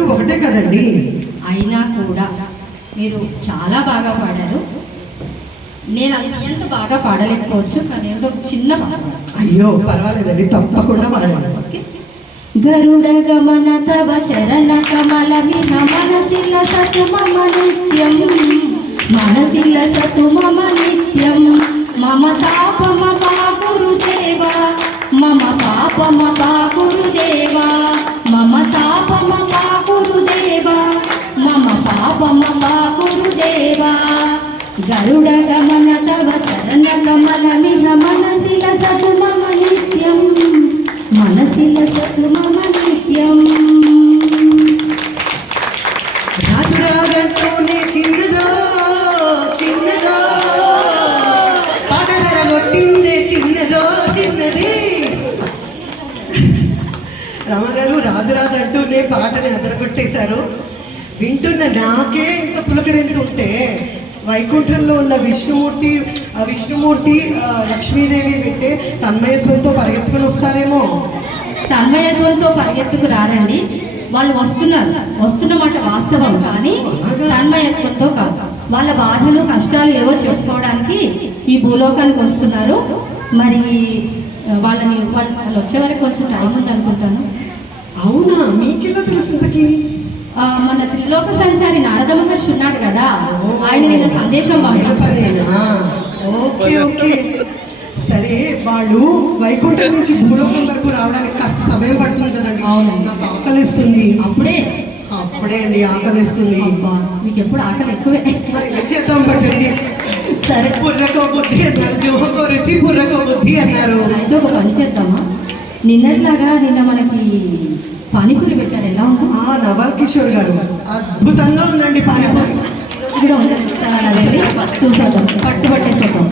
ఒకటే కదండి. అయినా కూడా మీరు చాలా బాగా పాడారు. నేను ఎంత బాగా పాడలేకపోవచ్చు, కానీ ఒక చిన్న పాట. అయ్యో పర్వాలేదండి, తప్పకుండా పాడాను. గరుడ గమన తవ చరణ కమల మిహ మనసిల సతు మమ నిత్యం, మనసిల సతు మమ నిత్యం. మమ తాపమ పాకురుదేవా, మమ పాపమ పాకురుదేవా, మమ తాపమ పాకురుదేవా, మమ పాపమ పాకురుదేవా. గరుడ గమన తవ చరణ కమల మిహ మనసిల సతు మమ నిత్యం, మనసిల సతు మమ నిత్యం. రాదు రాదంటూనే చిన్నదో చిన్నదో పాట ధర కొట్టిందే చిన్నదో చిన్నది. రామగారు రాదు రాదంటూనే పాటని అదరగొట్టేశారు. వింటున్న నాకే ఇంత పులకరింతుంటే వైకుంఠంలో ఉన్న విష్ణుమూర్తి లక్ష్మీదేవి వింటే తన్మయత్వంతో పరిగెత్తుకుని వస్తారేమో. తన్మయత్వంతో పరిగెత్తుకు రారండి, వాళ్ళు వస్తున్న మాట వాస్తవం, కానీ తన్మయత్వంతో కాదు. వాళ్ళ బాధలు కష్టాలు ఏవో చెప్పుకోవడానికి ఈ భూలోకానికి వస్తున్నారు. మరి వాళ్ళు వచ్చే వరకు కొంచెం టైం ఉంది అనుకుంటాను. అవునా, మీకెలా తెలిసిందకి? మన త్రిలోక సంచారి నారద మహర్షి ఉన్నాడు కదా, ఆయన నిన్న సందేశం ఓకే ఓకే సరే. వాళ్ళు వైకుంఠం నుంచి భూలోకం వరకు రావడానికి కాస్త సమయం పడుతుంది కదండి. నాకు ఆకలిస్తుంది. అప్పుడే అండి ఆకలిస్తుంది. మీకు ఎప్పుడు ఆకలి ఎక్కువే. మరి ఏం చేద్దాం పట్టండి. సరే, బుర్రకో బుద్ధి అన్నారు, జీవకో రుచి బుర్రకో బుద్ధి అన్నారు. అయితే ఒక పని చేద్దామా, నిన్న మనకి పానీపూరి పెట్టారు, ఎలా ఉంది? నవల్ కిషోర్ గారు అద్భుతంగా ఉందండి పానీపూరి. కూడా ఉందండి, చూసేద్దాం, పట్టేసేద్దాం.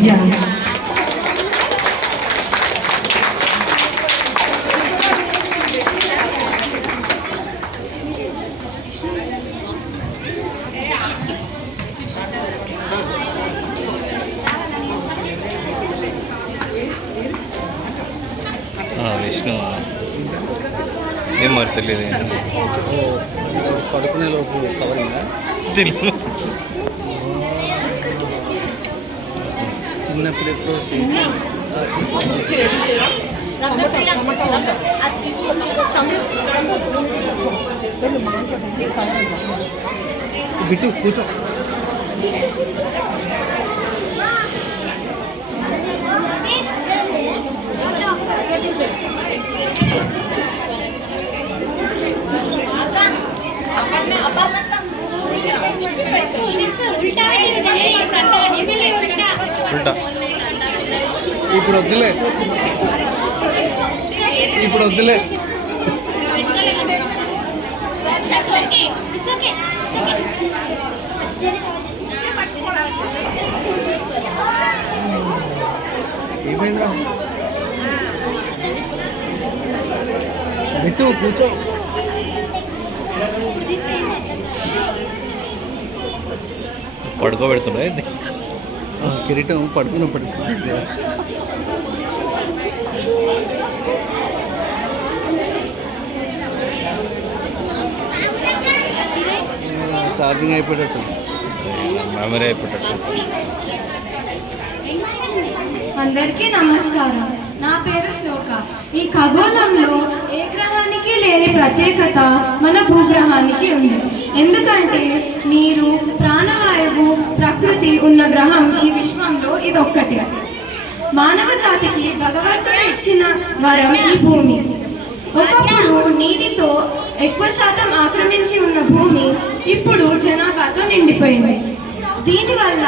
విష్ణు ఏం మరి తెలియదు, పడుకునే లోపు కవరిందా చిన్నప్పుడు ఎప్పుడు బిట్టు కూర్చో. ఇప్పుడు వద్దులే, ఇప్పుడు వద్దులే. ఏమైందా బిట్టు కూర్చో. పడుకోబెడుతున్నా కిరీటం పడుకున్నప్పుడు ఛార్జింగ్ అయిపోయేటట్టు, మెమరీ అయిపోయేటట్టు. అందరికీ నమస్కారం. నా పేరు శ్లోక. ఈ ఖగోళంలో ఏ గ్రహానికి లేని ప్రత్యేకత మన భూగ్రహానికి ఉంది. ఎందుకంటే నీరు, ప్రాణవాయువు, ప్రకృతి ఉన్న గ్రహం ఈ విశ్వంలో ఇదొక్కటి. మానవ జాతికి భగవంతుడు ఇచ్చిన వరం ఈ భూమి. ఒకప్పుడు నీటితో ఎక్కువ శాతం ఆక్రమించి ఉన్న భూమి ఇప్పుడు జనాభాతో నిండిపోయింది. దీనివల్ల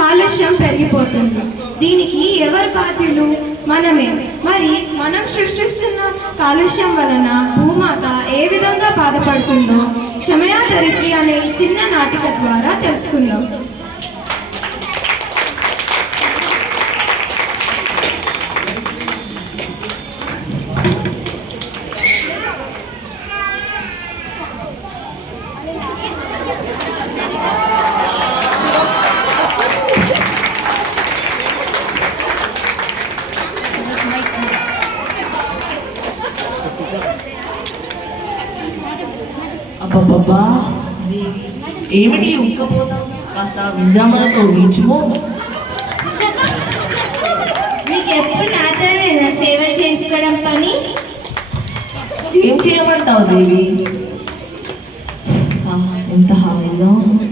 కాలుష్యం పెరిగిపోతుంది. దీనికి ఎవరు బాధ్యులు? మనమే. మరి మనం సృష్టిస్తున్న కాలుష్యం వలన భూమాత ఏ విధంగా బాధపడుతుందో క్షమయా ధరిత్రి అనే ఈ చిన్న నాటిక ద్వారా తెలుసుకుందాం. అబ్బబ్బబ్బా ఏమిటి ఉక్కపోతాం, కాస్త వింజామలతో వీచుకో. మీకు ఎప్పుడు నాతోనేనా సేవ చేయించుకోవడం పని? ఏం చేయమంటావు దేవి? ఎంత హాయిగా ఉంది.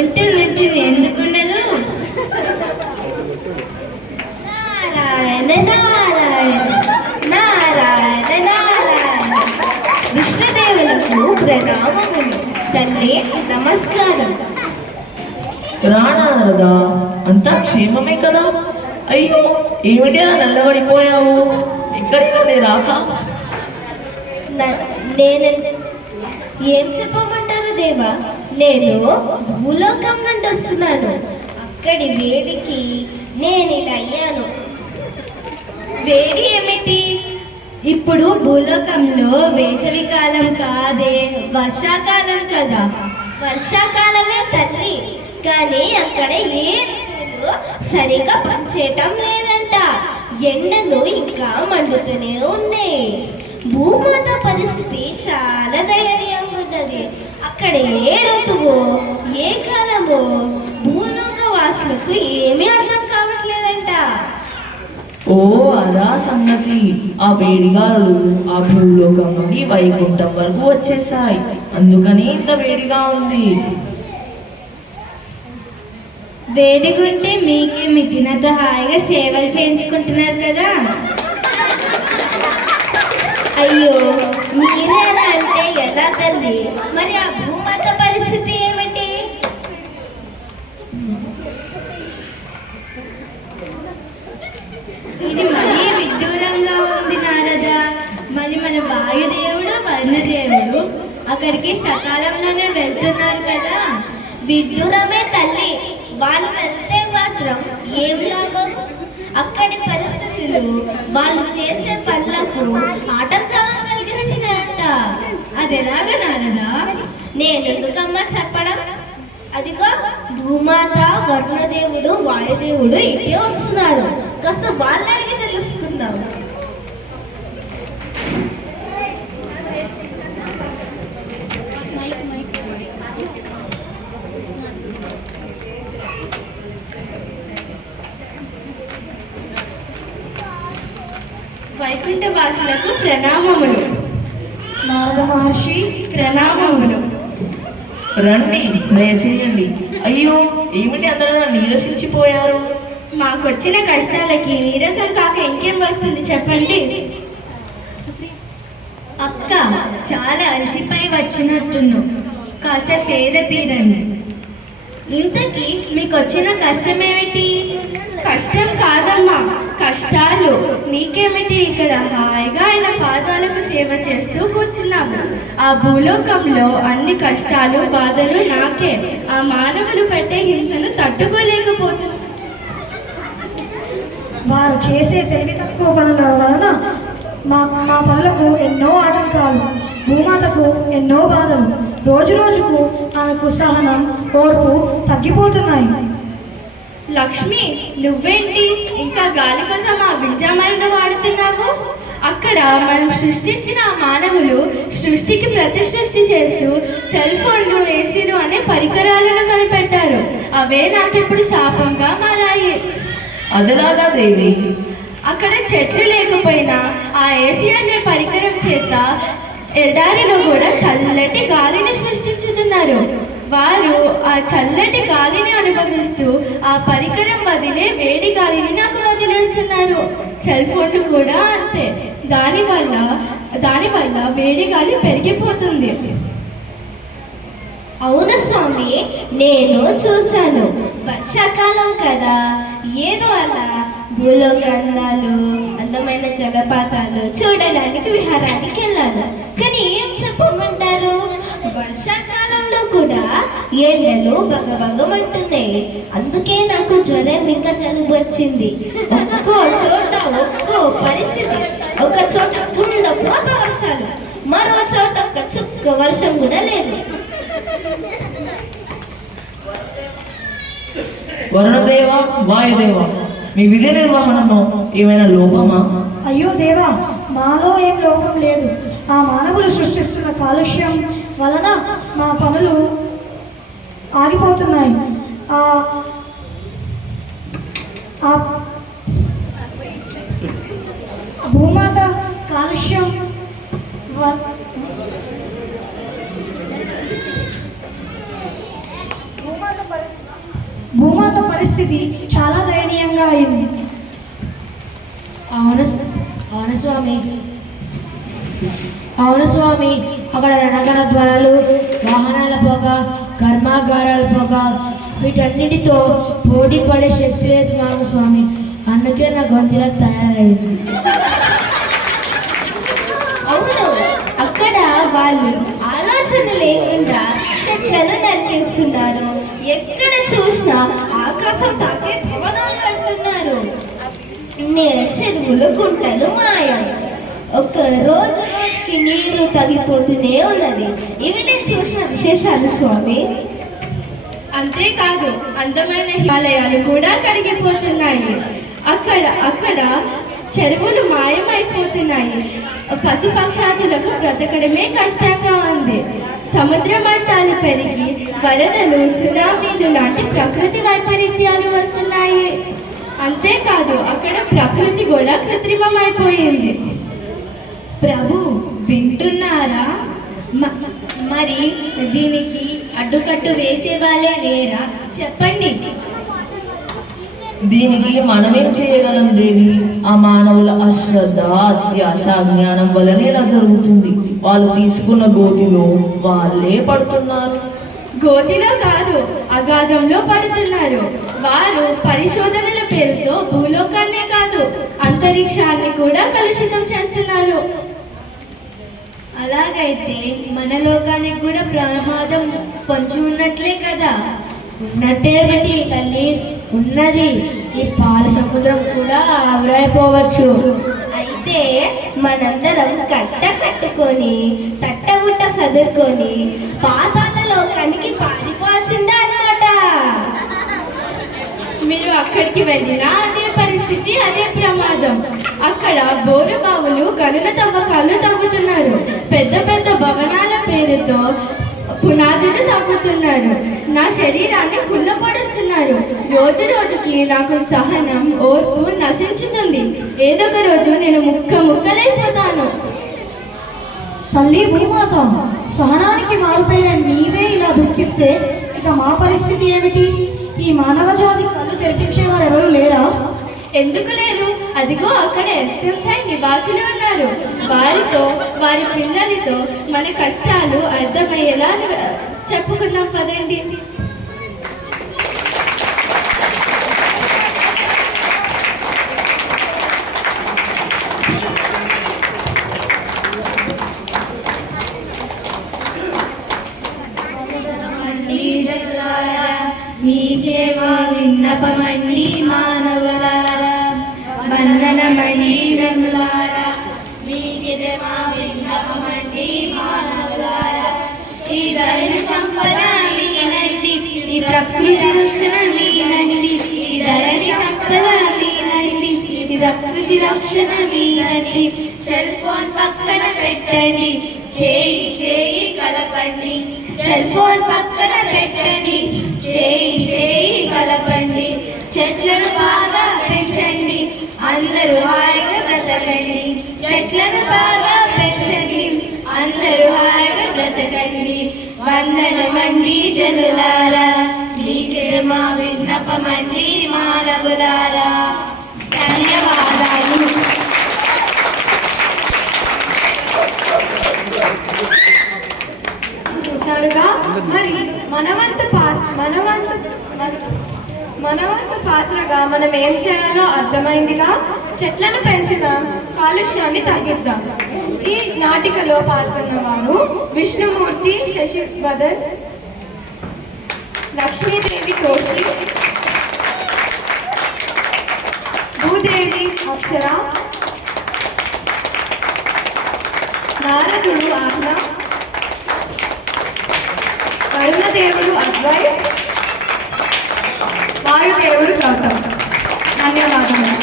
ఉంటుంది ఎందుకుండదు. నారాయణ నారాయణ నారాయణ నారాయణ. విష్ణుదేవులకు ప్రణామములు. తల్లి నమస్కారం. రానారదా, అంతా క్షేమమే కదా? అయ్యో ఏమిటి అలా నల్లబడిపోయావు? ఎక్కడికి నీ రాక? నేను ఏం చెప్పమంటారు దేవా? నేను భూలోకం నుండి వస్తున్నాను. అక్కడి వేడికి నేను ఇలా అయ్యాను. వేడి ఏమిటి? ఇప్పుడు భూలోకంలో వేసవి కాలం కాదే, వర్షాకాలం కదా. వర్షాకాలమే తల్లి, కానీ అక్కడ ఏ ఋతువులు సరిగా పనిచేయటం లేదంట. ఎండలు ఇంకా మండుతూనే ఉన్నాయి. భూమాత పరిస్థితి చాలా దయనీయంగా ఉన్నది. అక్కడ ఏ ఋతువు ఏ కాలము భూలోక వాసులకు ఏమీ అర్థం కావట్లేదంట. ఓ అదా సంగతి. ఆ వేడిగాలు ఆ భూలోకం నుండి వైకుంఠం వరకు వచ్చేసాయి, అందుకని ఇంత వేడిగా ఉంది. వేడిగుంటే మీకే మిగిలినతో హాయిగా సేవలు చేయించుకుంటున్నారు కదా. అయ్యో మీరే ఎలా అంటే ఎలా తల్లి? మరి ఆ భూమాత పరిస్థితి ఏమిటి? ఇది మరీ విడ్డూరంగా ఉంది నారదా. మరి మన వాయుదేవుడు వర్ణదేవుడు అక్కడికి సకాలంలోనే వెళ్తున్నారు కదా. విడ్డూరమే తల్లి. వాళ్ళు వెళ్తే మాత్రం ఏం లాభం? అక్కడి పరిస్థితులు వాళ్ళు చేసే పనులకు ఆటంకాలను కలిగిస్తున్నాయంట. అది ఎలాగ నారదా? నేనెందుకమ్మా చెప్పడం? అదిగో భూమాత వర్ణదేవుడు వాయుదేవుడు ఇటే వస్తున్నారు. కాస్త వాళ్ళని అడిగి తెలుసుకుందాం. వైకుంఠ వాసులకు ప్రణామములు. నారద మహర్షి ప్రణామములు. రండి, దయచేయండి. అయ్యో ఏమిటి అందరూ నీరసించిపోయారు? మాకొచ్చిన కష్టాలకి నీరసం కాక ఇంకేం వస్తుంది చెప్పండి. అక్క చాలా అలసిపోయి వచ్చినట్టున్నావు, కాస్త సేద తీరండి. ఇంతకీ మీకు వచ్చిన కష్టం ఏమిటి? కష్టం కాదమ్మా, కష్టాలు. నీకేమిటి? ఇక్కడ హాయిగా ఆయన పాదాలకు సేవ చేస్తూ కూర్చున్నాము. ఆ భూలోకంలో అన్ని కష్టాలు బాధలు నాకే. ఆ మానవులు పెట్టే హింసను తట్టుకోలేకపోతున్నా. వారు చేసే తెలివి తక్కువ పనుల వలన మా పనులకు ఎన్నో ఆటంకాలు, భూమాతకు ఎన్నో బాధలు. రోజు రోజుకు ఆమెకు సహనం ఓర్పు తగ్గిపోతున్నాయి. లక్ష్మి, నువ్వేంటి ఇంకా గాలి కోసం ఆ వింజామరణ వాడుతున్నావు? అక్కడ మనం సృష్టించిన ఆ మానవులు సృష్టికి ప్రతి సృష్టి చేస్తూ సెల్ ఫోన్లు ఏసీలు అనే పరికరాలను కనిపెట్టారు. అవే నాకిప్పుడు శాపంగా మారాయి. అదలాగా దేవి? అక్కడ చెట్లు లేకపోయినా ఆ ఏసీ అనే పరికరం చేత ఎడారిలో కూడా చల్లటి గాలిని సృష్టించుతున్నారు. వారు ఆ చల్లటి గాలిని అనుభవిస్తూ ఆ పరికరం వదిలే వేడి గాలిని నాకు వదిలేస్తున్నారు. సెల్ ఫోన్లు కూడా అంతే. దానివల్ల వేడి గాలి పెరిగిపోతుంది. అవును స్వామి, నేను చూశాను. వర్షాకాలం కదా, ఏదో అలా భూలోకందాలు అందమైన జలపాతాలు చూడడానికి విహారానికి వెళ్ళాను. కానీ ఏం చెప్పమంటారు, వర్షాకాలంలో కూడా ఎండలు బగబగమంటున్నాయి. అందుకే నాకు జ్వరం ఇంకా జలుబు వచ్చింది. ఒక్కో చోట ఒక్కో పరిస్థితి. ఒక చోట కుండపోత వర్షాలు, మరో చోట ఒక చుక్క వర్షం కూడా లేదు. వరుణదేవ, వాయుదేవ, మీ విధి నిర్వహణలో ఏమైనా లోపమా? అయ్యో దేవా, మాలో ఏం లోపం లేదు. కాలుష్యం వలన మా పనులు ఆగిపోతున్నాయి. ఆ భూమాత కాలుష్యం భూమాత పరిస్థితి చాలా దయనీయంగా అయింది. అవును స్వామి, అక్కడ రణగణ ధ్వనులు, వాహనాల పొగ, కర్మాగారాల పొగ, వీటన్నిటితో పోటీ పడే శక్తి లేదు మాకు స్వామి. అందుకే నా గొంతులా తయారైంది. అవును, అక్కడ వాళ్ళు ఆలోచన లేకుండా చెట్లను నరికేస్తున్నారు. ఎక్కడ చూసినా ఆకాశం తాకే భవనాలు కడుతున్నారు. చెరువులు గుంటలు మాయం. రోజుకి నీరు తగ్గిపోతూనే ఉన్నది. ఇవి నేను చూసిన విశేషాలు స్వామి. అంతేకాదు, అందమైన హిమాలయాలు కూడా కరిగిపోతున్నాయి. అక్కడ చెరువులు మాయమైపోతున్నాయి. పశుపక్షాదులకు బ్రతకడమే కష్టంగా ఉంది. సముద్ర మట్టాలు పెరిగి వరదలు, సునామీలు లాంటి ప్రకృతి వైపరీత్యాలు వస్తున్నాయి. అంతేకాదు, అక్కడ ప్రకృతి కూడా కృత్రిమమైపోయింది. ప్రభు, వింటున్నారా? మరి దీనికి అడ్డుకట్టు వేసే వాళ్ళే లేరా? చెప్పండి. దీనికి మనమేం చేయగలం దేవి? ఆ మానవుల అశ్రద్ధ, అత్యాశ, అజ్ఞానం వల్లనే ఇలా జరుగుతుంది. వాళ్ళు తీసుకున్న గోతిలో వాళ్ళే పడుతున్నారు. గోతిలో కాదు, అగాధంలో పడుతున్నారు. వారు పరిశోధనల పేరుతో భూలోకాన్నే కాదు, అంతరిక్షాన్ని కూడా కలుషితం చేస్తున్నారు. అలాగైతే మన లోకానికి కూడా ప్రమాదం పొంచి ఉన్నట్లే కదా? ఉన్నట్టేమిటి తల్లి, ఉన్నది. ఈ పాల సముద్రం కూడా ఆవిరైపోవచ్చు. అయితే మనందరం కట్టుకొని తట్టబుట్ట సదురుకొని పాతాళ లోకానికి పారిపోవాల్సిందే అన్నమాట. మీరు అక్కడికి వెళ్ళినా అదే పరిస్థితి, అదే ప్రమాదం. అక్కడ బోరు బావులు, గనుల తవ్వకాలు తవ్వుతున్నారు. పెద్ద పెద్ద భవనాల పేరుతో పునాదులు తవ్వుతున్నారు. నా శరీరాన్ని కుళ్ళపడుస్తున్నారు. రోజు రోజుకి నాకు సహనం, ఓర్పు నశించుతుంది. ఏదో ఒక రోజు నేను ముక్కలైపోతాను. తల్లి భూమాత, సహనానికి మారుపైన నీవే ఇలా దుఃఖిస్తే ఇక మా పరిస్థితి ఏమిటి? ఈ మానవ జాతి కళ్ళు తెరిపించేవారు ఎవరు లేరా? ఎందుకు లేరు? అదిగో అక్కడ ఎస్ఎఫ్ఐ నివాసులు ఉన్నారు. వారితో, వారి పిల్లలతో మన కష్టాలు అర్థమయ్యేలా చెప్పుకుందాం పదండి. మీకే మా విన్నపమండి మానవులారా, వందనమణి జనులారా. మీకే మా విన్నపమండి మానవులారా. ఈ ధరణి సంపద మీనండి, ఈ ప్రకృతి రక్షణ మీనండి. ఈ ధరణి సంపద మీనండి, ఈ ప్రకృతి రక్షణ మీనండి. సెల్ ఫోన్ పక్కన పెట్టండి, చేయి చేయి కలపండి. సెల్ ఫోన్ పక్కన పెట్టండి, చేయి చేయి కలపండి. చెట్లను బాగా పెంచండి, అందరూ హాయిగా బ్రతకండి. చెట్లను బాగా పెంచండి, అందరూ హాయిగా బ్రతకండి. వందనమండి జనులారా, మీకే మా విన్నపమండి మానవులారా. ధన్యవాదాలు. చూసారుగా, మరి మనవంతు పాత్రగా మనం ఏం చేయాలో అర్థమైందిగా. చెట్లను పెంచుదాం, కాలుష్యాన్ని తగ్గిద్దాం. ఈ నాటికలో పాల్గొన్న వారు విష్ణుమూర్తి, శశివదన్, లక్ష్మీదేవి కోశి, భూదేవి అక్షర, నారదుడు ఆజ్ఞ, వరుణదేవుడు అద్వై, వాయుదేవుడు గౌతమ్. ధన్యవాదాలు.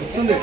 వస్తుంది